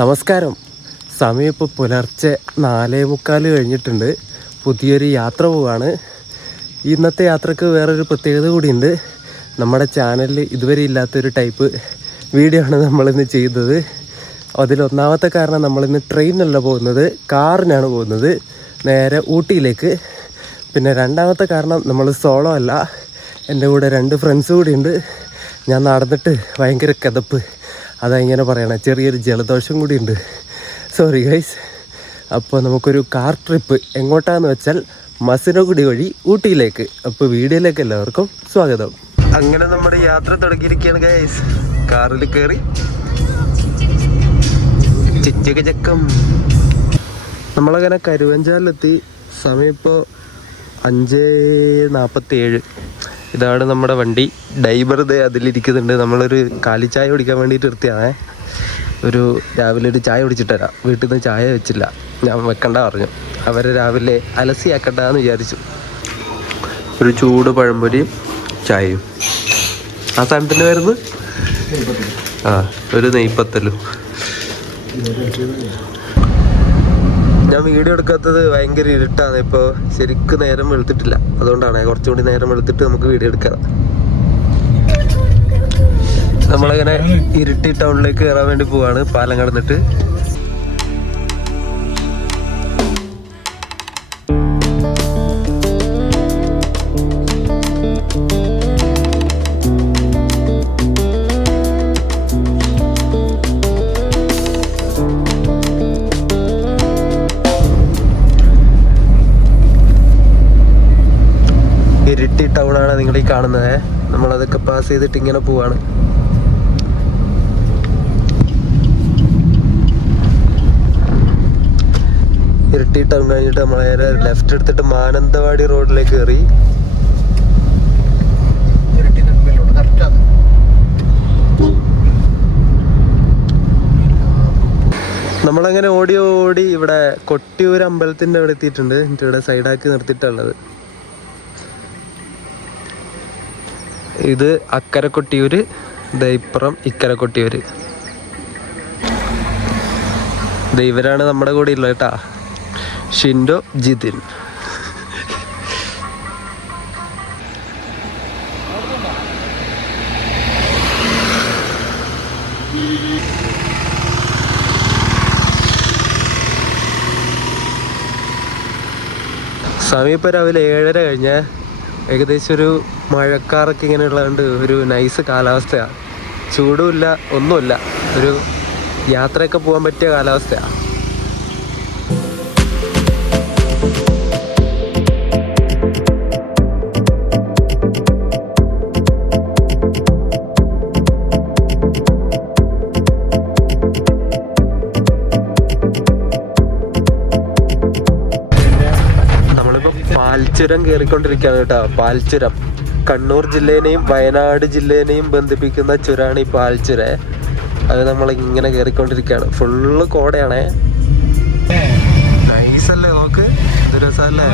നമസ്കാരം. സമയം ഇപ്പോൾ പുലർച്ചെ 4:45 കഴിഞ്ഞിട്ടുണ്ട്. പുതിയൊരു യാത്ര പോവാണ്. ഇന്നത്തെ യാത്രക്ക് വേറൊരു പ്രത്യേകത കൂടിയുണ്ട്. നമ്മുടെ ചാനലിൽ ഇതുവരെ ഇല്ലാത്തൊരു ടൈപ്പ് വീഡിയോ ആണ് നമ്മളിന്ന് ചെയ്യുന്നത്. അതിലൊന്നാമത്തെ കാരണം, നമ്മളിന്ന് ട്രെയിനിനല്ല പോകുന്നത്, കാറിനാണ് പോകുന്നത് നേരെ ഊട്ടിയിലേക്ക്. പിന്നെ രണ്ടാമത്തെ കാരണം, നമ്മൾ സോളോ അല്ല, എൻ്റെ കൂടെ 2 ഫ്രണ്ട്സ് കൂടിയുണ്ട്. ഞാൻ നടന്നിട്ട് ഭയങ്കര കിതപ്പ്, അതങ്ങനെ പറയണേ, ചെറിയൊരു ജലദോഷം കൂടിയുണ്ട്. Sorry guys. അപ്പോൾ നമുക്കൊരു കാർ ട്രിപ്പ് എങ്ങോട്ടാന്ന് വെച്ചാൽ മസിനഗുഡി വഴി ഊട്ടിയിലേക്ക്. അപ്പോൾ വീഡിയോയിലേക്ക് എല്ലാവർക്കും സ്വാഗതം. അങ്ങനെ നമ്മുടെ യാത്ര തുടങ്ങിയിരിക്കുകയാണ് ഗൈസ്. കാറിൽ കയറി ചിച്ചകം. നമ്മളങ്ങനെ കരുവഞ്ചാലിലെത്തി. സമയം ഇപ്പോൾ 5:47. ഇതാണ് നമ്മുടെ വണ്ടി. ഡ്രൈവർ ദേ അതിലിരിക്കുന്നുണ്ട്. നമ്മളൊരു കാലിച്ചായ കുടിക്കാൻ വേണ്ടിയിട്ട് നിർത്തിയാണേ. രാവിലെ ഒരു ചായ കുടിച്ചിട്ട് തരാം. വീട്ടിൽ നിന്ന് ചായ വെച്ചില്ല, ഞാൻ വെക്കണ്ട പറഞ്ഞു. അവരെ രാവിലെ അലസിയാക്കണ്ടെന്ന് വിചാരിച്ചു. ഒരു ചൂട് പഴംപൊരിയും ചായയും. ആ സാധനത്തിൻ്റെ വരുന്നത് ഒരു നെയ്പ്പത്തലും. ഞാൻ വീഡിയോ എടുക്കാത്തത് ഭയങ്കര ഇരുട്ടാണ്. ഇപ്പോൾ ശരിക്കും നേരം വെളുത്തിട്ടില്ല, അതുകൊണ്ടാണ്. കുറച്ചുകൂടി നേരം വെളുത്തിട്ട് നമുക്ക് വീഡിയോ എടുക്കാം. നമ്മളിങ്ങനെ ഇരുട്ടി ടൗണിലേക്ക് കയറാൻ വേണ്ടി പോവാണ്, പാലം കടന്നിട്ട്. ഇരിട്ടി ടൗണാണ് നിങ്ങൾ ഈ കാണുന്നത്. നമ്മളതൊക്കെ പാസ് ചെയ്തിട്ട് ഇങ്ങനെ പോവാണ്. ഇരിട്ടി ടൗൺ കഴിഞ്ഞിട്ട് നമ്മൾ നേരെ ലെഫ്റ്റ് എടുത്തിട്ട് മാനന്തവാടി റോഡിലേക്ക് കയറി. നമ്മളങ്ങനെ ഓടി ഇവിടെ കൊട്ടിയൂർ അമ്പലത്തിൻ്റെ അവിടെ എത്തിയിട്ടുണ്ട്. എന്നിട്ട് ഇവിടെ സൈഡാക്കി നിർത്തിയിട്ടുള്ളത്. ഇത് അക്കരെ കൊട്ടിയൂര്, ഇപ്പുറം ഇക്കരെ കൊട്ടിയൂര്. ഇവരാണ് നമ്മുടെ കൂടെ ഉള്ളത് കേട്ടാ, ഷിൻഡോ, ജിതിൻ. സമയം ഇപ്പോൾ രാവിലെ 7:30 കഴിഞ്ഞേ. ഏകദേശം ഒരു മഴക്കാറൊക്കെ ഇങ്ങനെ ഉള്ളതുകൊണ്ട് ഒരു നൈസ് കാലാവസ്ഥയാണ്. ചൂടുമില്ല, ഒന്നുമില്ല. ഒരു യാത്രയൊക്കെ പോകാൻ പറ്റിയ കാലാവസ്ഥയാണ്. പാൽച്ചുരം കയറിക്കൊണ്ടിരിക്കുകയാണ് കേട്ടോ. പാൽച്ചുരം കണ്ണൂർ ജില്ലേനെയും വയനാട് ജില്ലേനെയും ബന്ധിപ്പിക്കുന്ന ചുരമാണ് ഈ പാൽച്ചുര. അത് നമ്മളിങ്ങനെ കയറിക്കൊണ്ടിരിക്കുകയാണ്. ഫുള്ള് കോടയാണേ. നൈസല്ലേ, നോക്ക്, ഇത് രസമല്ലേ.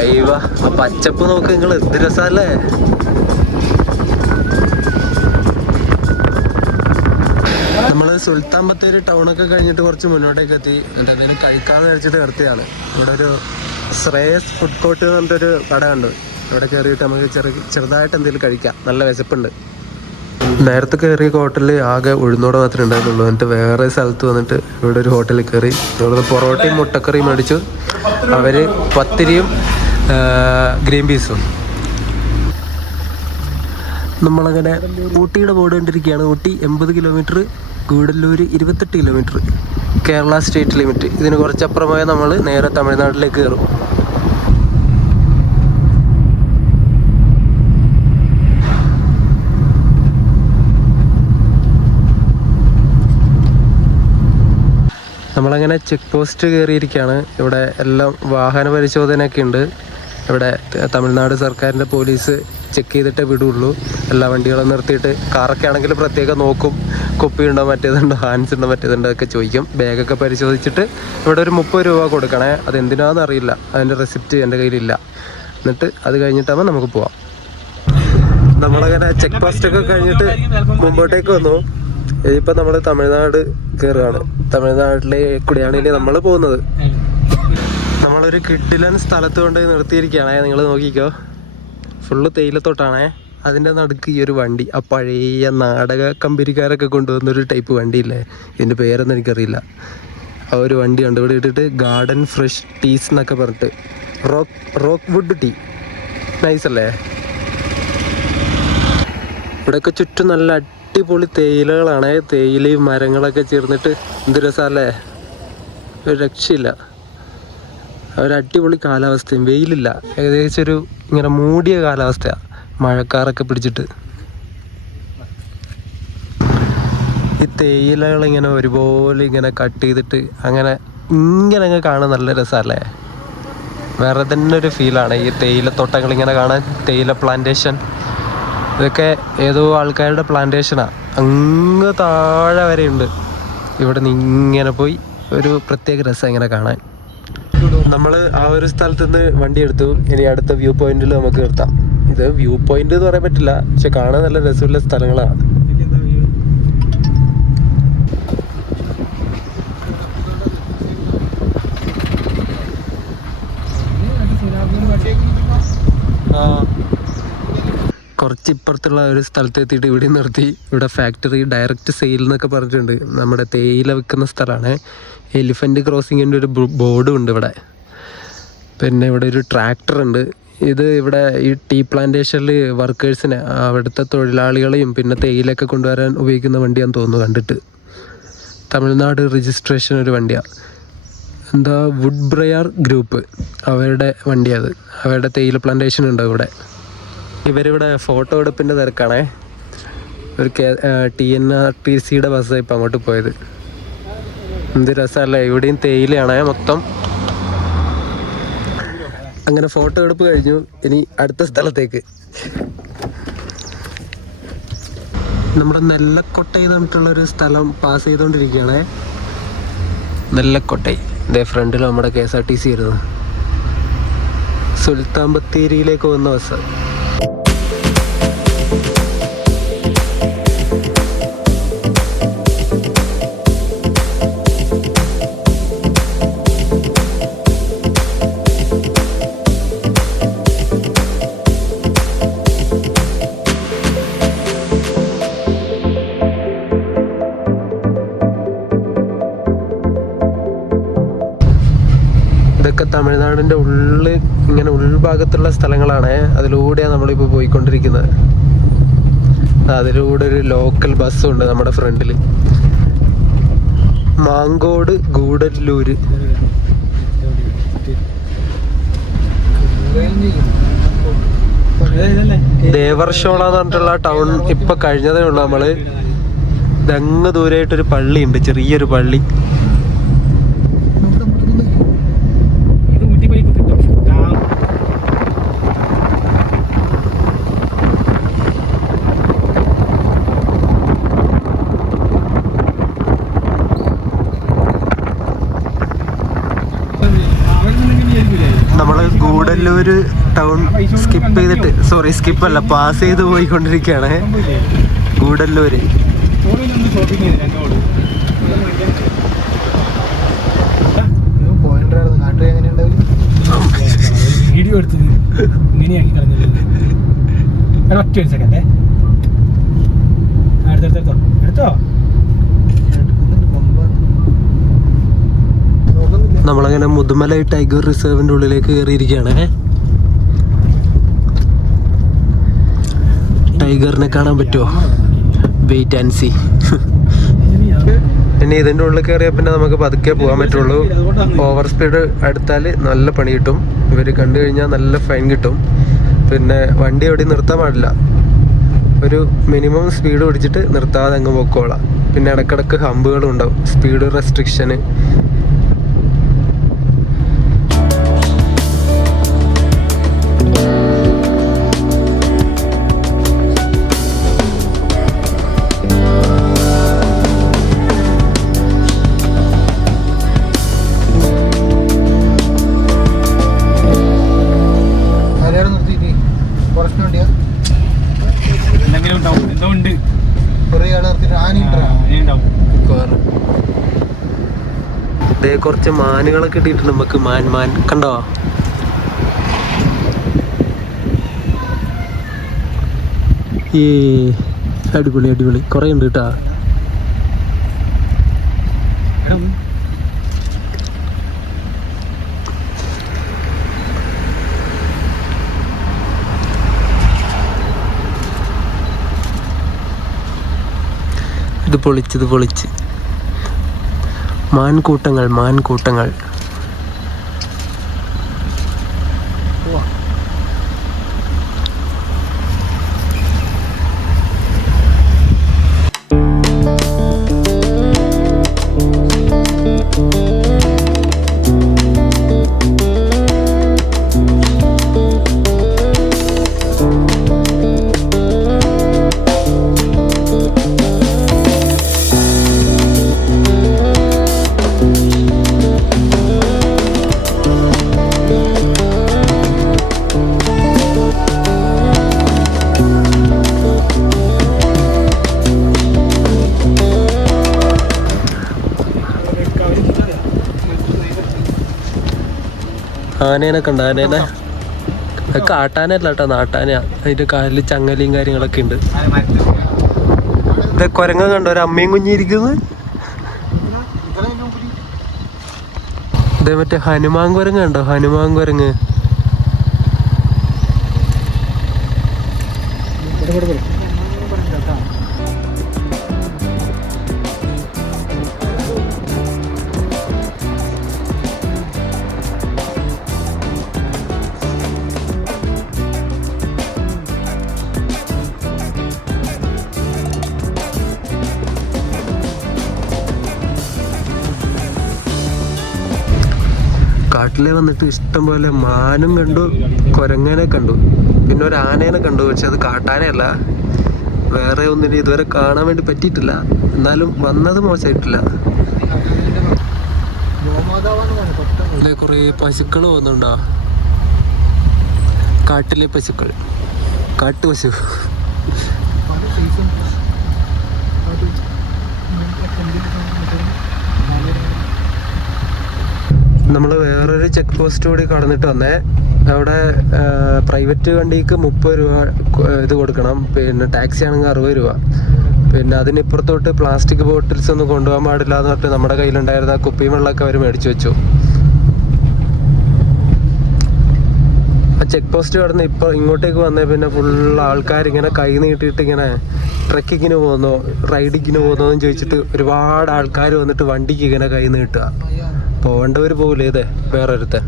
അയ്യവ, ആ പച്ചപ്പ് നോക്ക് നിങ്ങൾ, എന്ത് രസമല്ലേ. നമ്മള് സുൽത്താൻ ബത്തേരി ടൗണൊക്കെ കഴിഞ്ഞിട്ട് കുറച്ച് മുന്നോട്ടേക്ക് എത്തി. എന്നിട്ട് അതിന് കഴിക്കാന്ന് കഴിച്ചിട്ട് നിർത്തിയാണ്. ഇവിടെ ഒരു ശ്രേയസ് ഫുഡ് കോർട്ട് എന്ന് പറഞ്ഞിട്ടൊരു കട ഉണ്ട്. ഇവിടെ കയറിയിട്ട് നമുക്ക് ചെറുതായിട്ട് എന്തെങ്കിലും കഴിക്കാം. നല്ല വിശപ്പുണ്ട്. നേരത്തെ കയറിയ ഹോട്ടലിൽ ആകെ ഉഴുന്നോടെ മാത്രമേ ഉണ്ടായിരുന്നുള്ളൂ. എന്നിട്ട് വേറെ സ്ഥലത്ത് വന്നിട്ട് ഇവിടെ ഒരു ഹോട്ടലിൽ കയറി. ഇവിടുന്ന് പൊറോട്ടയും മുട്ടക്കറിയും മേടിച്ചു. അവര് പത്തിരിയും ഗ്രീൻ പീസും. നമ്മളങ്ങനെ ഊട്ടിയുടെ ബോർഡ് കണ്ടിരിക്കുകയാണ്. Ooty 80 kilometre, Gudalur 28 kilometre, Kerala state limit. ഇതിന് കുറച്ചപ്പുറമായ നമ്മൾ നേരെ തമിഴ്നാട്ടിലേക്ക് കയറും. നമ്മളങ്ങനെ ചെക്ക് പോസ്റ്റ് കയറിയിരിക്കുകയാണ്. ഇവിടെ എല്ലാം വാഹന പരിശോധനയൊക്കെ ഉണ്ട്. ഇവിടെ തമിഴ്നാട് സർക്കാരിൻ്റെ പോലീസ് ചെക്ക് ചെയ്തിട്ടേ വിടുള്ളൂ. എല്ലാ വണ്ടികളും നിർത്തിയിട്ട് കാറൊക്കെ ആണെങ്കിൽ പ്രത്യേകം നോക്കും. കുപ്പിയുണ്ടോ, മറ്റേതുണ്ടോ, ഹാൻഡ്സ് ഉണ്ടോ, മറ്റേതുണ്ടോ ഒക്കെ ചോദിക്കും. ബാഗൊക്കെ പരിശോധിച്ചിട്ട് ഇവിടെ ഒരു 30 രൂപ കൊടുക്കണേ. അതെന്തിനാണെന്ന് അറിയില്ല, അതിൻ്റെ റെസിപ്റ്റ് എൻ്റെ കയ്യിലില്ല. എന്നിട്ട് അത് കഴിഞ്ഞിട്ടാകുമ്പോൾ നമുക്ക് പോവാം. നമ്മളങ്ങനെ ചെക്ക് പോസ്റ്റൊക്കെ കഴിഞ്ഞിട്ട് മുമ്പോട്ടേക്ക് വന്നു. ഇപ്പം നമ്മൾ തമിഴ്നാട് കയറുകയാണ്. തമിഴ്നാട്ടിലെ കൂടെയാണ് ഇനി നമ്മൾ പോകുന്നത്. നമ്മളൊരു കിഡിലൻ സ്ഥലത്ത് കൊണ്ട് നിർത്തിയിരിക്കുകയാണേ. നിങ്ങൾ നോക്കിക്കോ, ഫുള്ള് തേയിലത്തോട്ടാണേ. അതിൻ്റെ നടുക്ക് ഈ ഒരു വണ്ടി, ആ പഴയ നാടക കമ്പനിക്കാരൊക്കെ കൊണ്ടുവന്നൊരു ടൈപ്പ് വണ്ടിയില്ലേ, ഇതിൻ്റെ പേരൊന്നും എനിക്കറിയില്ല. ആ ഒരു വണ്ടി ഉണ്ട് ഇവിടെ ഇട്ടിട്ട്. ഗാർഡൻ ഫ്രഷ് ടീസ് എന്നൊക്കെ പറഞ്ഞിട്ട്, റോക്ക് വുഡ് ടീ. നൈസല്ലേ? ഇവിടെയൊക്കെ ചുറ്റും നല്ല അടിപൊളി തേയിലകളാണ്. തേയിലയും മരങ്ങളൊക്കെ ചേർന്നിട്ട് എന്ത് രസമല്ലേ, ഒരു രക്ഷയില്ല. ഒരു അടിപൊളി കാലാവസ്ഥയും, വെയിലില്ല, ഏകദേശം ഒരു ഇങ്ങനെ മൂടിയ കാലാവസ്ഥയാണ്, മഴക്കാറൊക്കെ പിടിച്ചിട്ട്. ഈ തേയിലകൾ ഇങ്ങനെ ഒരുപോലെ ഇങ്ങനെ കട്ട് ചെയ്തിട്ട് അങ്ങനെ അങ്ങ് കാണാൻ നല്ല രസമല്ലേ. വേറെ തന്നെ ഒരു ഫീലാണ് ഈ തേയിലത്തോട്ടങ്ങൾ ഇങ്ങനെ കാണാൻ. തേയില പ്ലാന്റേഷൻ, ഇതൊക്കെ ഏതോ ആൾക്കാരുടെ പ്ലാന്റേഷനാണ്. അങ്ങ് താഴെ വരെ ഉണ്ട്. ഇവിടെ നിന്ന് ഇങ്ങനെ പോയി ഒരു പ്രത്യേക രസം ഇങ്ങനെ കാണാൻ. നമ്മൾ ആ ഒരു സ്ഥലത്ത് നിന്ന് വണ്ടി എടുത്തു. ഇനി അടുത്ത വ്യൂ പോയിന്റിൽ നമുക്ക് നിർത്താം. ഇത് വ്യൂ പോയിന്റ് എന്ന് പറയാൻ പറ്റില്ല, പക്ഷെ കാണാൻ നല്ല രസമുള്ള സ്ഥലങ്ങളാണ്. കുറച്ച് ഇപ്പുറത്തുള്ള ഒരു സ്ഥലത്ത് എത്തിയിട്ട് ഇവിടെ നിർത്തി. ഇവിടെ ഫാക്ടറി ഡയറക്റ്റ് സെയിൽ എന്നൊക്കെ പറഞ്ഞിട്ടുണ്ട്. നമ്മുടെ തേയില വിൽക്കുന്ന സ്ഥലമാണ്. എലിഫൻറ്റ് ക്രോസിങ്ങിൻ്റെ ഒരു ബോർഡും ഉണ്ട് ഇവിടെ. പിന്നെ ഇവിടെ ഒരു ട്രാക്ടർ ഉണ്ട്. ഇത് ഇവിടെ ഈ ടീ പ്ലാന്റേഷനിൽ വർക്കേഴ്സിനെ, അവിടുത്തെ തൊഴിലാളികളെയും പിന്നെ തേയിലൊക്കെ കൊണ്ടുവരാൻ ഉപയോഗിക്കുന്ന വണ്ടിയാണെന്ന് തോന്നുന്നു കണ്ടിട്ട്. തമിഴ്നാട് രജിസ്ട്രേഷൻ ഒരു വണ്ടിയാണ്. എന്താ വുഡ് ബ്രയർ ഗ്രൂപ്പ്, അവരുടെ വണ്ടിയത്. അവരുടെ തേയില പ്ലാന്റേഷൻ ഉണ്ട് ഇവിടെ. ഇവരിവിടെ ഫോട്ടോ എടുപ്പിൻ്റെ തിരക്കാണേ. ഒരു TNRTCയുടെ ബസ്സാണ് ഇപ്പം അങ്ങോട്ട് പോയത്. എന്ത് രസമല്ലേ, ഇവിടെയും തേയിലയാണേ മൊത്തം. അങ്ങനെ ഫോട്ടോ എടുപ്പ് കഴിഞ്ഞു. ഇനി അടുത്ത സ്ഥലത്തേക്ക്. നമ്മുടെ നെല്ലക്കൊട്ടൈ എന്ന് പറഞ്ഞിട്ടുള്ളൊരു സ്ഥലം പാസ് ചെയ്തുകൊണ്ടിരിക്കുകയാണേ. നെല്ലക്കൊട്ടൈ, ഇതേ ഫ്രണ്ടിൽ നമ്മുടെ KSRTC ആയിരുന്നു. സുൽത്താൻ ബത്തേരിയിലേക്ക് പോകുന്ന ബസ്. ഇതൊക്കെ തമിഴ്നാടിൻ്റെ ഇങ്ങനെ ഉൾഭാഗത്തുള്ള സ്ഥലങ്ങളാണ്. അതിലൂടെയാണ് നമ്മളിപ്പോൾ പോയിക്കൊണ്ടിരിക്കുന്നത്. അതിലൂടെ ഒരു ലോക്കൽ ബസ്സുണ്ട് നമ്മുടെ ഫ്രണ്ടിൽ. മാങ്കോട് ഗൂഡല്ലൂര്. ദേവർഷോള എന്ന് പറഞ്ഞിട്ടുള്ള ടൗൺ ഇപ്പം കഴിഞ്ഞതേ ഉള്ളൂ. നമ്മള് അങ്ങ് ദൂരമായിട്ടൊരു പള്ളിയുണ്ട്, ചെറിയൊരു പള്ളി. നമ്മള് ഗൂഡല്ലൂര് ടൗൺ പാസ് ചെയ്ത് പോയിക്കൊണ്ടിരിക്കുകയാണ്. ഗൂഡല്ലൂര് വീഡിയോ എടുത്തത് ഇങ്ങനെയാക്കി കളഞ്ഞത്. ഒറ്റ ഒരു സെക്കൻഡേ, എടുത്തോ. നമ്മളങ്ങനെ മുതുമലൈ ടൈഗർ റിസർവിന്റെ ഉള്ളിലേക്ക് കയറിയിരിക്കുകയാണ്. ടൈഗറിനെ കാണാൻ പറ്റുമോ? Wait and see. ഇനി ഇതിൻ്റെ ഉള്ളിൽ കയറിയാൽ പിന്നെ നമുക്ക് പതുക്കെ പോകാൻ പറ്റുള്ളൂ. ഓവർ സ്പീഡ് എടുത്താൽ നല്ല പണി കിട്ടും. ഇവർ കണ്ടു കഴിഞ്ഞാൽ നല്ല ഫൈൻ കിട്ടും. പിന്നെ വണ്ടി എവിടെയും നിർത്താൻ പാടില്ല. ഒരു മിനിമം സ്പീഡ് പിടിച്ചിട്ട് നിർത്താതെ അങ്ങ് പൊക്കോളാം. പിന്നെ ഇടക്കിടക്ക് ഹമ്പുകളും ഉണ്ടാവും, സ്പീഡ് റെസ്ട്രിക്ഷന്. ഇതേ കുറച്ച് മാനുകളൊക്കെ ഇട്ടിട്ടുണ്ട് നമുക്ക്. മാൻ കണ്ടോ? ഈ അടിപൊളി കുറേ ഉണ്ട് കേട്ടാ. ഇത് പൊളിച്ച് മാൻകൂട്ടങ്ങൾ. ആനേനെ കണ്ട? ആനേനെ കാട്ടാനല്ല കേട്ടോ, നാട്ടാന. അതിന്റെ കാലിൽ ചങ്ങലയും കാര്യങ്ങളൊക്കെ ഉണ്ട്. ഇത് കുരങ്ങ കണ്ടോ? ഒരു അമ്മയും കുഞ്ഞിരിക്കുന്നത്. ഇതേ മറ്റേ ഹനുമാൻ കുരങ്ങ് കണ്ടോ? ഹനുമാൻ കുരങ്ങ്. കാട്ടിലെ വന്നിട്ട് ഇഷ്ടം പോലെ മാനും കണ്ടു, കുരങ്ങനെ കണ്ടു, പിന്നെ ഒരു ആനേനെ കണ്ടു. പക്ഷെ അത് കാട്ടാനയല്ല. വേറെ ഒന്നിനും ഇതുവരെ കാണാൻ വേണ്ടി പറ്റിയിട്ടില്ല. എന്നാലും വന്നത് മോശമായിട്ടില്ല. അല്ലെ കുറേ പശുക്കൾ പോകുന്നുണ്ടോ? കാട്ടിലെ പശുക്കൾ, കാട്ടുപശു. നമ്മൾ വേറൊരു ചെക്ക് പോസ്റ്റ് കൂടി കടന്നിട്ട് വന്നേ. അവിടെ പ്രൈവറ്റ് വണ്ടിക്ക് 30 രൂപ ഇത് കൊടുക്കണം. പിന്നെ ടാക്സി ആണെങ്കിൽ 60 രൂപ. പിന്നെ അതിനിപ്പുറത്തോട്ട് പ്ലാസ്റ്റിക് ബോട്ടിൽസ് ഒന്നും കൊണ്ടുപോകാൻ പാടില്ല എന്ന് പറഞ്ഞിട്ട് നമ്മുടെ കയ്യിലുണ്ടായിരുന്ന കുപ്പിയും വെള്ളമൊക്കെ അവർ മേടിച്ചു വെച്ചു. ആ ചെക്ക് പോസ്റ്റ് കടന്ന് ഇപ്പോൾ ഇങ്ങോട്ടേക്ക് വന്നേ പിന്നെ ഫുൾ ആൾക്കാരിങ്ങനെ കൈ നീട്ടിയിട്ട് ഇങ്ങനെ ട്രക്കിങ്ങിന് പോകുന്നോ റൈഡിങ്ങിന് പോകുന്നോ എന്ന് ചോദിച്ചിട്ട് ഒരുപാട് ആൾക്കാർ വന്നിട്ട് വണ്ടിക്ക് ഇങ്ങനെ കൈ നീട്ടുക. പോകേണ്ടവർ പോകില്ലേ? ഇതേ വേറൊരുത്തെ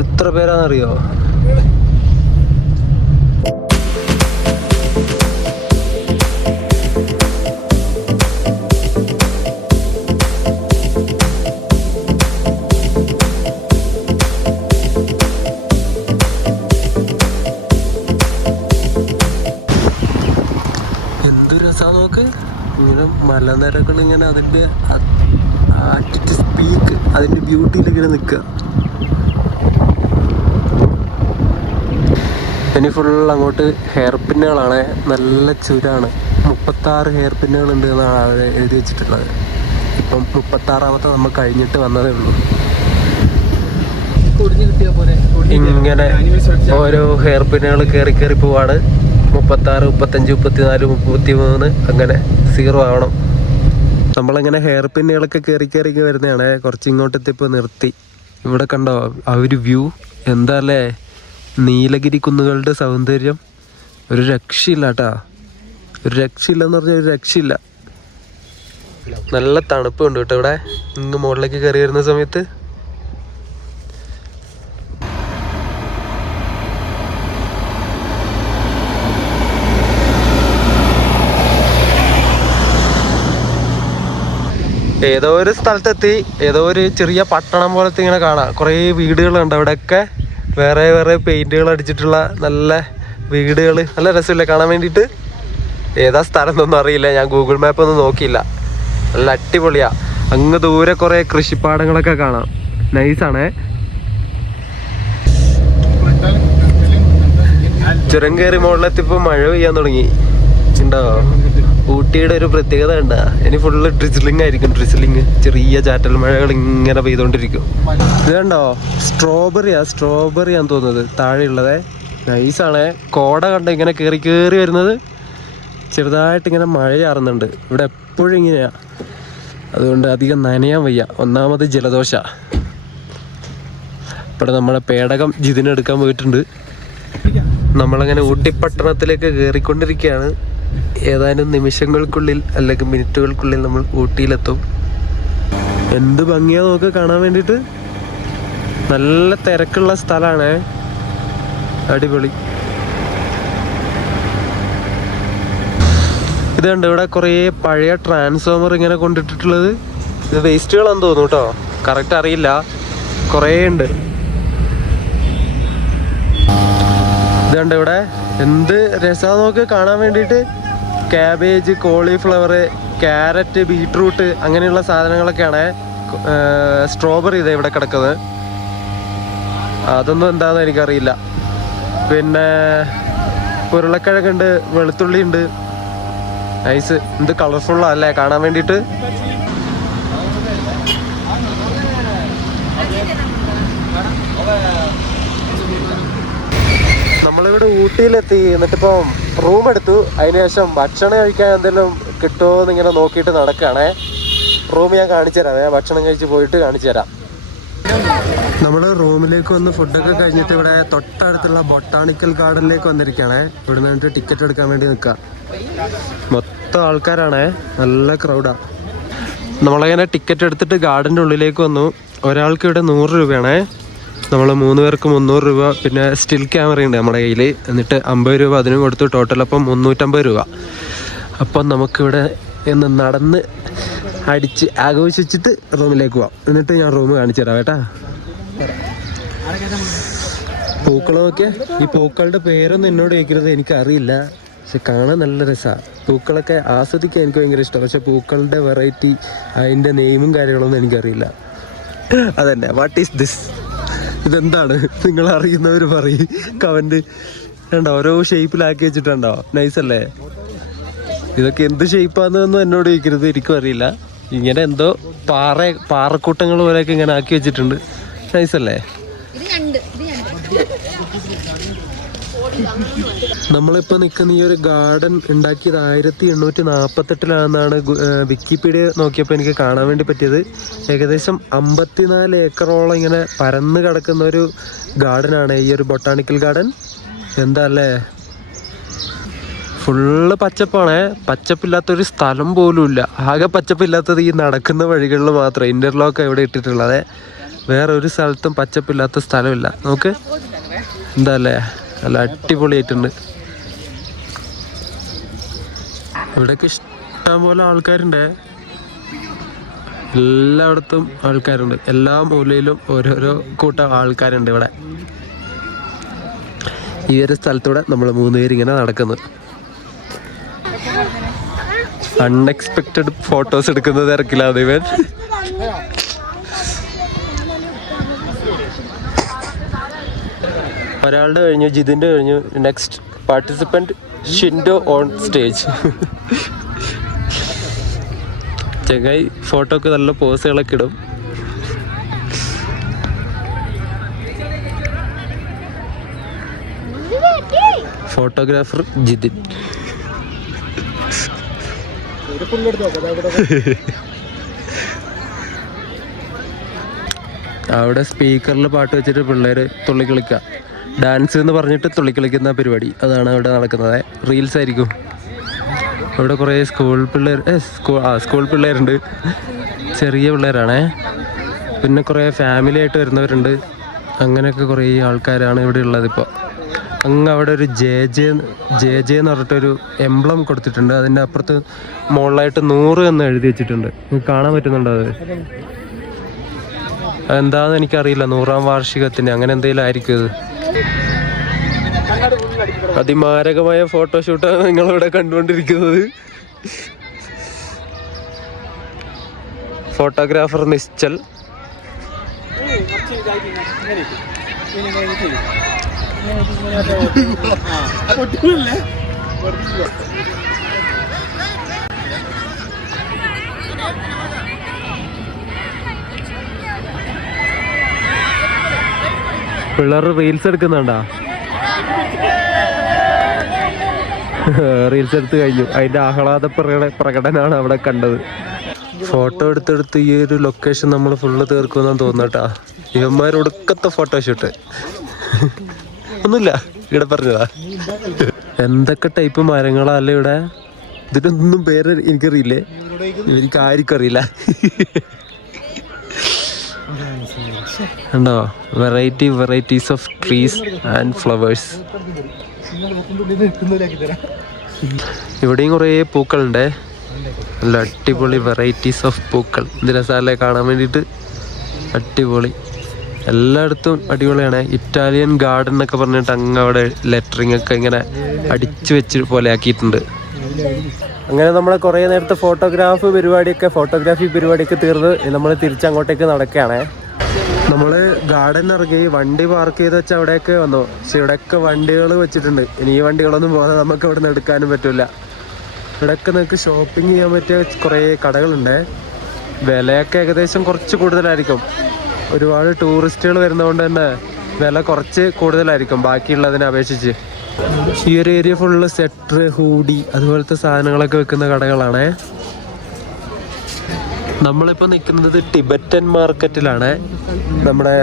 എത്ര പേരാന്നറിയോ? എന്ത് രസാ നോക്ക്. ഇങ്ങനെ മലനിരകൾ ഇങ്ങനെ അതിൻ്റെ പീക്ക്, അതിൻ്റെ ബ്യൂട്ടിയിൽ ഇങ്ങനെ നിൽക്കുക. ഇനി ഫുൾ അങ്ങോട്ട് ഹെയർ പിന്നുകളാണ്. നല്ല ചുരാണ്. 36 ഹെയർ പിന്നുകളുണ്ട് എന്നാണ് അവർ എഴുതി വെച്ചിട്ടുള്ളത്. ഇപ്പം 36ാമത്തെ നമ്മൾ കഴിഞ്ഞിട്ട് വന്നതേ ഉള്ളൂ. ഇങ്ങനെ ഓരോ ഹെയർ പിന്നുകൾ കയറി പോവാണ്. 36, 35, 34, 33 അങ്ങനെ 0 ആവണം. നമ്മളങ്ങനെ ഹെയർ പിന്നുകളൊക്കെ കയറി വരുന്നതാണ്. കുറച്ച് ഇങ്ങോട്ട് എത്തിയപ്പോൾ നിർത്തി. ഇവിടെ കണ്ടോ ആ ഒരു വ്യൂ? എന്താ അല്ലേ? നീലഗിരി കുന്നുകളുടെ സൗന്ദര്യം ഒരു രക്ഷയില്ല കേട്ടാ. ഒരു രക്ഷയില്ലെന്ന് പറഞ്ഞാൽ ഒരു രക്ഷയില്ല. നല്ല തണുപ്പുണ്ട് കേട്ടോ ഇവിടെ. ഇങ്ങ് മുകളിലേക്ക് കയറി വരുന്ന സമയത്ത് ഏതോ ഒരു സ്ഥലത്തെത്തി. ഏതോ ഒരു ചെറിയ പട്ടണം പോലത്തെ ഇങ്ങനെ കാണാം. കുറേ വീടുകളുണ്ട് അവിടെയൊക്കെ. വേറെ പെയിന്റുകൾ അടിച്ചിട്ടുള്ള നല്ല വീടുകൾ. നല്ല രസമില്ലേ കാണാൻ വേണ്ടിയിട്ട്? ഏതാ സ്ഥലം എന്നൊന്നും അറിയില്ല. ഞാൻ ഗൂഗിൾ മാപ്പ് ഒന്നും നോക്കിയില്ല. നല്ല അടിപൊളിയാ. അങ്ങ് ദൂരെ കുറേ കൃഷിപ്പാടങ്ങളൊക്കെ കാണാം. നൈസാണേ. ചുരം കയറി മുകളിലെത്തിയപ്പോൾ മഴ പെയ്യാൻ തുടങ്ങി. ഉണ്ടോ? ഊട്ടിയുടെ ഒരു പ്രത്യേകത കണ്ടാ, ഇനി ഫുള്ള് ഡ്രിസിലിംഗ് ആയിരിക്കും. ഡ്രിസിലിംഗ്, ചെറിയ ചാറ്റൽ മഴകൾ ഇങ്ങനെ പെയ്തോണ്ടിരിക്കും. ഇത് കണ്ടോ, സ്ട്രോബെറിയാന്ന് തോന്നുന്നത് താഴെയുള്ളത്. നൈസാണ്. കോട കണ്ടോ ഇങ്ങനെ കയറി കയറി വരുന്നത്. ചെറുതായിട്ട് ഇങ്ങനെ മഴ ചാറുന്നുണ്ട് ഇവിടെ എപ്പോഴും ഇങ്ങനെയാ. അതുകൊണ്ട് അധികം നനയാൻ വയ്യ. ഒന്നാമത് ജലദോഷ. ഇവിടെ നമ്മളെ പേടകം ജിതിനെടുക്കാൻ പോയിട്ടുണ്ട്. നമ്മളങ്ങനെ ഊട്ടി പട്ടണത്തിലേക്ക് കയറിക്കൊണ്ടിരിക്കുകയാണ്. ഏതാനും നിമിഷങ്ങൾക്കുള്ളിൽ അല്ലെങ്കിൽ മിനിറ്റുകൾക്കുള്ളിൽ നമ്മൾ ഊട്ടിയിലെത്തും. എന്ത് ഭംഗിയാ നോക്ക് കാണാൻ വേണ്ടിയിട്ട്. നല്ല തിരക്കുള്ള സ്ഥലമാണ്. അടിപൊളി. ഇത് കണ്ട് ഇവിടെ കുറേ പഴയ ട്രാൻസ്ഫോമർ ഇങ്ങനെ കൊണ്ടിട്ടിട്ടുള്ളത്. ഇത് വേസ്റ്റുകളാന്ന് തോന്നുന്നു കേട്ടോ, കറക്റ്റ് അറിയില്ല. കുറേ ഉണ്ട്. ഇത് കണ്ട് ഇവിടെ എന്ത് രസമാണ് നോക്ക് കാണാൻ വേണ്ടിയിട്ട്. ക്യാബേജ്, കോളിഫ്ലവർ, ക്യാരറ്റ്, ബീട്രൂട്ട് അങ്ങനെയുള്ള സാധനങ്ങളൊക്കെയാണ്. സ്ട്രോബെറി ഇതേ ഇവിടെ കിടക്കുന്നത്. അതൊന്നും എന്താണെന്ന് എനിക്കറിയില്ല. പിന്നെ ഉരുളക്കിഴങ്ങുണ്ട്, വെളുത്തുള്ളി ഉണ്ട്. നൈസ്. എന്ത് കളർഫുള്ളാ അല്ലേ കാണാൻ വേണ്ടിയിട്ട്. നമ്മളിവിടെ ഊട്ടിയിലെത്തി. എന്നിട്ടിപ്പം റൂം എടുത്തു. അതിനുശേഷം ഭക്ഷണം കഴിക്കാൻ എന്തെങ്കിലും കിട്ടുമോ എന്നിങ്ങനെ നോക്കിയിട്ട് നടക്കുകയാണേ. റൂം ഞാൻ കാണിച്ചു തരാം. ഞാൻ ഭക്ഷണം കഴിച്ച് പോയിട്ട് കാണിച്ചു തരാം. നമ്മൾ റൂമിലേക്ക് വന്ന് ഫുഡൊക്കെ കഴിഞ്ഞിട്ട് ഇവിടെ തൊട്ടടുത്തുള്ള ബൊട്ടാണിക്കൽ ഗാർഡനിലേക്ക് വന്നിരിക്കുകയാണേ. ഇവിടെ നിന്നിട്ട് ടിക്കറ്റ് എടുക്കാൻ വേണ്ടി നിൽക്കുക. മൊത്തം ആൾക്കാരാണേ, നല്ല ക്രൗഡാണ്. നമ്മളങ്ങനെ ടിക്കറ്റ് എടുത്തിട്ട് ഗാർഡൻ്റെ ഉള്ളിലേക്ക് വന്നു. ഒരാൾക്ക് ഇവിടെ 100 രൂപയാണേ. നമ്മൾ 3 പേർക്ക് 300 രൂപ. പിന്നെ സ്റ്റിൽ ക്യാമറ ഉണ്ട് നമ്മുടെ കയ്യിൽ. എന്നിട്ട് 50 രൂപ അതിനും കൊടുത്തു. ടോട്ടൽ അപ്പം 350 രൂപ. അപ്പം നമുക്കിവിടെ ഒന്ന് നടന്ന് അടിച്ച് ആഘോഷിച്ചിട്ട് റൂമിലേക്ക് പോവാം. എന്നിട്ട് ഞാൻ റൂം കാണിച്ചു തരാം കേട്ടാ. പൂക്കളമൊക്കെ, ഈ പൂക്കളുടെ പേരൊന്നും എന്നോട് ചോദിക്കരുത്, എനിക്കറിയില്ല. പക്ഷെ കാണാൻ നല്ല രസമാണ്. പൂക്കളൊക്കെ ആസ്വദിക്കാൻ എനിക്ക് ഭയങ്കര ഇഷ്ടമാണ്. പക്ഷെ പൂക്കളുടെ വെറൈറ്റി, അതിൻ്റെ നെയിമും കാര്യങ്ങളൊന്നും എനിക്കറിയില്ല. അതന്നെ, വാട്ട് ഈസ് ദിസ്? ഇതെന്താണ്? നിങ്ങൾ അറിയുന്നവർ പറയും കമൻറ്റ്. കണ്ടോ, ഓരോ ഷേപ്പിലാക്കി വെച്ചിട്ടുണ്ടോ? നൈസല്ലേ? ഇതൊക്കെ എന്ത് ഷേപ്പാണെന്നൊന്നും എന്നോട് ചോദിക്കരുത്, എനിക്കും അറിയില്ല. ഇങ്ങനെ എന്തോ പാറക്കൂട്ടങ്ങൾ പോലെയൊക്കെ ഇങ്ങനെ ആക്കി വെച്ചിട്ടുണ്ട്. നൈസല്ലേ? നമ്മളിപ്പോൾ നിൽക്കുന്ന ഈ ഒരു ഗാർഡൻ ഉണ്ടാക്കിയത് 1848-ലാണെന്നാണ് വിക്കിപീഡിയ നോക്കിയപ്പോൾ എനിക്ക് കാണാൻ വേണ്ടി പറ്റിയത്. ഏകദേശം 54 ഏക്കറോളം ഇങ്ങനെ പരന്ന് കിടക്കുന്ന ഒരു ഗാർഡനാണ് ഈ ഒരു ബൊട്ടാണിക്കൽ ഗാർഡൻ. എന്താ അല്ലേ, ഫുള്ള് പച്ചപ്പാണ്. പച്ചപ്പില്ലാത്തൊരു സ്ഥലം പോലും ഇല്ല. ആകെ പച്ചപ്പില്ലാത്തത് ഈ നടക്കുന്ന വഴികളിൽ മാത്രമേ. ഇൻ്റർലോക്ക് എവിടെ ഇട്ടിട്ടുള്ളത്. വേറെ ഒരു സ്ഥലത്തും പച്ചപ്പില്ലാത്ത സ്ഥലമില്ല. നോക്ക്, എന്താ അല്ലേ, നല്ല അടിപൊളിയായിട്ടുണ്ട്. ഇവിടെയൊക്കെ ഇഷ്ടംപോലെ ആൾക്കാരുണ്ട്. എല്ലായിടത്തും ആൾക്കാരുണ്ട്. എല്ലാ മൂലയിലും ഓരോരോ കൂട്ടം ആൾക്കാരുണ്ട് ഇവിടെ. ഈ ഒരു സ്ഥലത്തൂടെ നമ്മൾ 3 പേരിങ്ങനെ നടക്കുന്നു. അൺഎക്സ്പെക്റ്റഡ് ഫോട്ടോസ് എടുക്കുന്ന തിരക്കിലാണ് ഇവൻ. ഒരാളുടെ കഴിഞ്ഞു, ജിതിൻ്റെ കഴിഞ്ഞു. Next participant Shindo on stage. ചങ്ങായി ഫോട്ടോക്ക് നല്ല പോസുകളൊക്കെ ഇടും. ഫോട്ടോഗ്രാഫർ ജിതിൻ. അവിടെ സ്പീക്കറിൽ പാട്ട് വെച്ചിട്ട് പിള്ളേർ തുള്ളിക്കളിക്കുക. ഡാൻസ് എന്ന് പറഞ്ഞിട്ട് തുള്ളിക്കളിക്കുന്ന പരിപാടി, അതാണ് അവിടെ നടക്കുന്നത്. റീൽസ് ആയിരിക്കും. അവിടെ കുറേ സ്കൂൾ പിള്ളേരുണ്ട്. ചെറിയ പിള്ളേരാണേ. പിന്നെ കുറേ ഫാമിലി ആയിട്ട് വരുന്നവരുണ്ട്. അങ്ങനെയൊക്കെ കുറേ ആൾക്കാരാണ് ഇവിടെ ഉള്ളത്. ഇപ്പോൾ അങ്ങ് അവിടെ ഒരു ജെ ജെ എന്ന് പറഞ്ഞിട്ടൊരു എംബ്ലം കൊടുത്തിട്ടുണ്ട്. അതിൻ്റെ അപ്പുറത്ത് മുകളിലായിട്ട് 100 എന്ന് എഴുതി വെച്ചിട്ടുണ്ട്. കാണാൻ പറ്റുന്നുണ്ടോ? അത് അതെന്താണെന്ന് എനിക്കറിയില്ല. 100ാം വാർഷികത്തിന് അങ്ങനെ എന്തെങ്കിലും ആയിരിക്കും അത്. അതിമാരകമായ ഫോട്ടോഷൂട്ടാണ് നിങ്ങളിവിടെ കണ്ടുകൊണ്ടിരിക്കുന്നത്. ഫോട്ടോഗ്രാഫർ നിശ്ചൽ. പിള്ളേർ റീൽസ് എടുക്കുന്നുണ്ടാ? റീൽസ് എടുത്ത് കഴിഞ്ഞു. അതിന്റെ ആഹ്ലാദ പ്രകടനമാണ് അവിടെ കണ്ടത്. ഫോട്ടോ എടുത്തെടുത്ത് ഈ ഒരു ലൊക്കേഷൻ നമ്മൾ ഫുള്ള് തീർക്കുമെന്നാണ് തോന്നട്ടാ. ഇവന്മാരൊടുക്കത്തെ ഫോട്ടോഷൂട്ട് ഒന്നുമില്ല. ഇവിടെ പറഞ്ഞതാ. എന്തൊക്കെ ടൈപ്പ് മരങ്ങളല്ലേ ഇവിടെ. ഇതിനൊന്നും പേര് എനിക്കറിയില്ലേ, എനിക്ക് ആർക്കും അറിയില്ല. ഉണ്ടോ varieties of trees and flowers. ഇവിടെയും കുറേ പൂക്കളുണ്ട്. നല്ല അടിപൊളി വെറൈറ്റീസ് ഓഫ് പൂക്കൾ. ഇത് രസാലേ കാണാൻ വേണ്ടിയിട്ട്. അടിപൊളി, എല്ലായിടത്തും അടിപൊളിയാണ്. ഇറ്റാലിയൻ ഗാർഡൻ എന്നൊക്കെ പറഞ്ഞിട്ട് അങ്ങ് അവിടെ ലെറ്ററിങ് ഒക്കെ ഇങ്ങനെ അടിച്ചു വെച്ച് പോലെ ആക്കിയിട്ടുണ്ട്. അങ്ങനെ നമ്മളെ കുറേ നേരത്തെ ഫോട്ടോഗ്രാഫി പരിപാടിയൊക്കെ തീർന്ന് നമ്മൾ തിരിച്ചങ്ങോട്ടേക്ക് നടക്കുകയാണേ. നമ്മൾ ഗാർഡൻ ഇറങ്ങി വണ്ടി പാർക്ക് ചെയ്ത് വെച്ചാൽ അവിടെയൊക്കെ വന്നു. പക്ഷെ ഇവിടെയൊക്കെ വണ്ടികൾ വെച്ചിട്ടുണ്ട്. ഇനി ഈ വണ്ടികളൊന്നും പോകാതെ നമുക്ക് ഇവിടെ നിന്ന് എടുക്കാനും പറ്റില്ല. ഇവിടെയൊക്കെ നിങ്ങൾക്ക് ഷോപ്പിംഗ് ചെയ്യാൻ പറ്റിയ കുറേ കടകളുണ്ട്. വിലയൊക്കെ ഏകദേശം കുറച്ച് കൂടുതലായിരിക്കും. ഒരുപാട് ടൂറിസ്റ്റുകൾ വരുന്നതുകൊണ്ട് തന്നെ വില കുറച്ച് കൂടുതലായിരിക്കും ബാക്കിയുള്ളതിനെ അപേക്ഷിച്ച്. ഈ ഒരു ഏരിയ ഫുള്ള് സ്വെറ്റർ, ഹൂഡി അതുപോലത്തെ സാധനങ്ങളൊക്കെ വെക്കുന്ന കടകളാണ്. നമ്മളിപ്പോൾ നിൽക്കുന്നത് ടിബറ്റൻ മാർക്കറ്റിലാണ്. നമ്മുടെ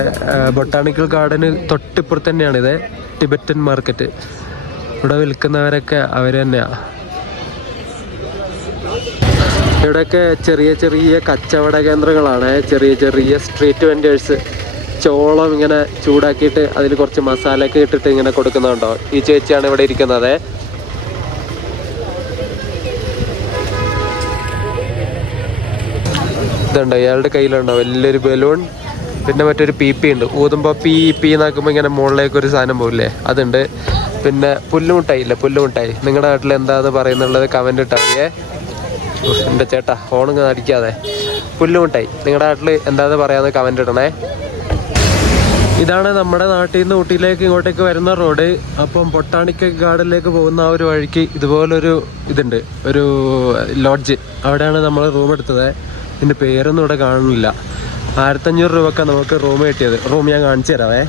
ബൊട്ടാണിക്കൽ ഗാർഡന് തൊട്ടിപ്പുറത്ത് തന്നെയാണിത് ടിബറ്റൻ മാർക്കറ്റ്. ഇവിടെ വിൽക്കുന്നവരൊക്കെ അവർ തന്നെയാണ്. ഇവിടെയൊക്കെ ചെറിയ ചെറിയ കച്ചവട കേന്ദ്രങ്ങളാണ്. ചെറിയ സ്ട്രീറ്റ് വെൻഡേഴ്സ് ചോളം ഇങ്ങനെ ചൂടാക്കിയിട്ട് അതിൽ കുറച്ച് മസാലയൊക്കെ ഇട്ടിട്ട് ഇങ്ങനെ കൊടുക്കുന്നുണ്ടോ. ഈ ചേച്ചിയാണ് ഇവിടെ ഇരിക്കുന്നത്. ഇതുണ്ടോ, ഇയാളുടെ കയ്യിലുണ്ടോ വലിയൊരു ബലൂൺ, പിന്നെ മറ്റൊരു പി ഉണ്ട്. ഊതുമ്പോൾ പി എന്നാക്കുമ്പോൾ ഇങ്ങനെ മുകളിലേക്ക് ഒരു സാധനം പോകില്ലേ, അതുണ്ട്. പിന്നെ പുല്ലുമുട്ടായി. നിങ്ങളുടെ നാട്ടിൽ എന്താന്ന് പറയുന്നുള്ളത് കമൻ്റ് ഇട്ടാൽ മതിയേ. എൻ്റെ ചേട്ടാ ഫോണിങ്ങനെ അടിക്കാതെ. പുല്ലുമുട്ടായി നിങ്ങളുടെ നാട്ടിൽ എന്താന്ന് പറയാന്ന് കമൻ്റ് ഇടണേ. ഇതാണ് നമ്മുടെ നാട്ടിൽ നിന്ന് ഊട്ടിയിലേക്ക് ഇങ്ങോട്ടേക്ക് വരുന്ന റോഡ്. അപ്പം ബൊട്ടാണിക്കൽ ഗാർഡനിലേക്ക് പോകുന്ന ആ ഒരു വഴിക്ക് ഇതുപോലൊരു ഇതുണ്ട്, ഒരു ലോഡ്ജ്. അവിടെയാണ് നമ്മൾ റൂം എടുത്തത്. ഇതിൻ്റെ പേരൊന്നും ഇവിടെ കാണുന്നില്ല. 1500 രൂപക്കാണ് നമുക്ക് റൂം കിട്ടിയത്. റൂം ഞാൻ കാണിച്ചു തരാവേ.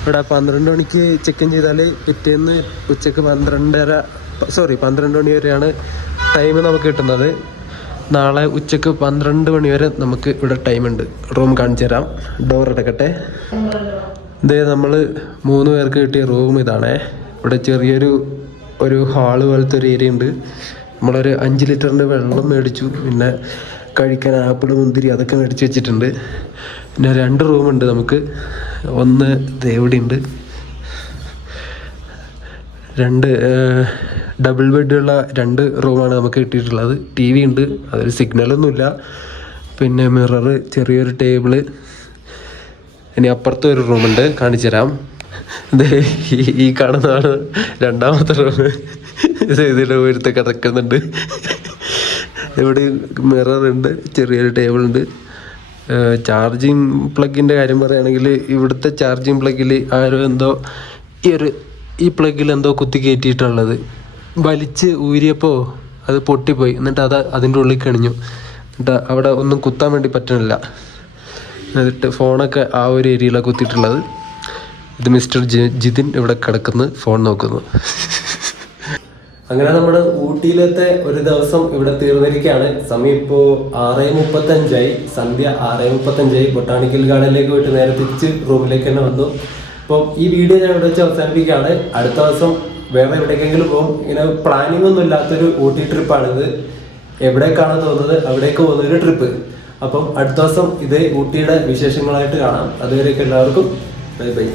ഇവിടെ 12 മണിക്ക് ചെക്ക് ഇൻ ചെയ്താൽ പിറ്റേന്ന് ഉച്ചക്ക് 12 മണി വരെയാണ് ടൈം നമുക്ക് കിട്ടുന്നത്. നാളെ ഉച്ചക്ക് 12 മണി വരെ നമുക്ക് ഇവിടെ ടൈമുണ്ട്. റൂം കാണിച്ചു തരാം. ഡോർ അടക്കട്ടെ. ഇതേ നമ്മൾ 3 പേർക്ക് കിട്ടിയ റൂം ഇതാണേ. ഇവിടെ ചെറിയൊരു ഹാള് പോലത്തെ ഒരു ഏരിയ ഉണ്ട്. നമ്മളൊരു 5 ലിറ്ററിൻ്റെ വെള്ളം മേടിച്ചു. പിന്നെ കഴിക്കാൻ ആപ്പിൾ, മുന്തിരി അതൊക്കെ മേടിച്ച് വെച്ചിട്ടുണ്ട്. പിന്നെ 2 റൂമുണ്ട് നമുക്ക്. ഒന്ന് ഇവിടെയുണ്ട്. 2 ഡബിൾ ബെഡുള്ള 2 റൂമാണ് നമുക്ക് കിട്ടിയിട്ടുള്ളത്. TV ഉണ്ട്, അതൊരു സിഗ്നലൊന്നുമില്ല. പിന്നെ മിററ്, ചെറിയൊരു ടേബിള്. ഇനി അപ്പുറത്ത് ഒരു റൂമുണ്ട്, കാണിച്ചു തരാം. ഈ കാണുന്നതാണ് 2ാമത്തെ റൂം. ഇതിൽ ഒരുത്ത് കിടക്കുന്നുണ്ട്. ഇവിടെ മിററുണ്ട്, ചെറിയൊരു ടേബിളുണ്ട്. ചാർജിങ് പ്ലഗിൻ്റെ കാര്യം പറയുകയാണെങ്കിൽ ഇവിടുത്തെ ചാർജിങ് പ്ലഗിൽ ആരോ എന്തോ ഈ പ്ലഗിൽ എന്തോ കുത്തി കയറ്റിയിട്ടുള്ളത് വലിച്ച് ഊരിയപ്പോൾ അത് പൊട്ടിപ്പോയി. എന്നിട്ട് അതിൻ്റെ ഉള്ളിൽ കണിഞ്ഞു. എന്നിട്ട് അവിടെ ഒന്നും കുത്താൻ വേണ്ടി പറ്റണില്ല. എന്നിട്ട് ഫോണൊക്കെ ആ ഒരു ഏരിയയിലാണ് കുത്തിയിട്ടുള്ളത്. ഇത് മിസ്റ്റർ ജിതിൻ ഇവിടെ കിടക്കുന്നു, ഫോൺ നോക്കുന്നു. അങ്ങനെ നമ്മുടെ ഊട്ടിയിലത്തെ ഒരു ദിവസം ഇവിടെ തീർന്നിരിക്കുകയാണ്. സമയം ഇപ്പോൾ 6:35 സന്ധ്യ 6:35. ബൊട്ടാണിക്കൽ ഗാർഡനിലേക്ക് പോയിട്ട് നേരെ തിരിച്ച് റൂമിലേക്ക് തന്നെ വന്നു. അപ്പോൾ ഈ വീഡിയോ ഞാൻ ഇവിടെ വെച്ച് അവസാനിപ്പിക്കുകയാണ്. അടുത്ത ദിവസം വേറെ എവിടേക്കെങ്കിലും പോകും. ഇങ്ങനെ പ്ലാനിങ് ഒന്നും ഇല്ലാത്തൊരു ഊട്ടി ട്രിപ്പാണിത്. എവിടേക്കാണ് തോന്നുന്നത് അവിടേക്ക് പോകുന്നൊരു ട്രിപ്പ്. അപ്പം അടുത്ത ദിവസം ഇത് ഊട്ടിയുടെ വിശേഷങ്ങളായിട്ട് കാണാം. അതുവരെയൊക്കെ എല്ലാവർക്കും ബൈ ബൈ.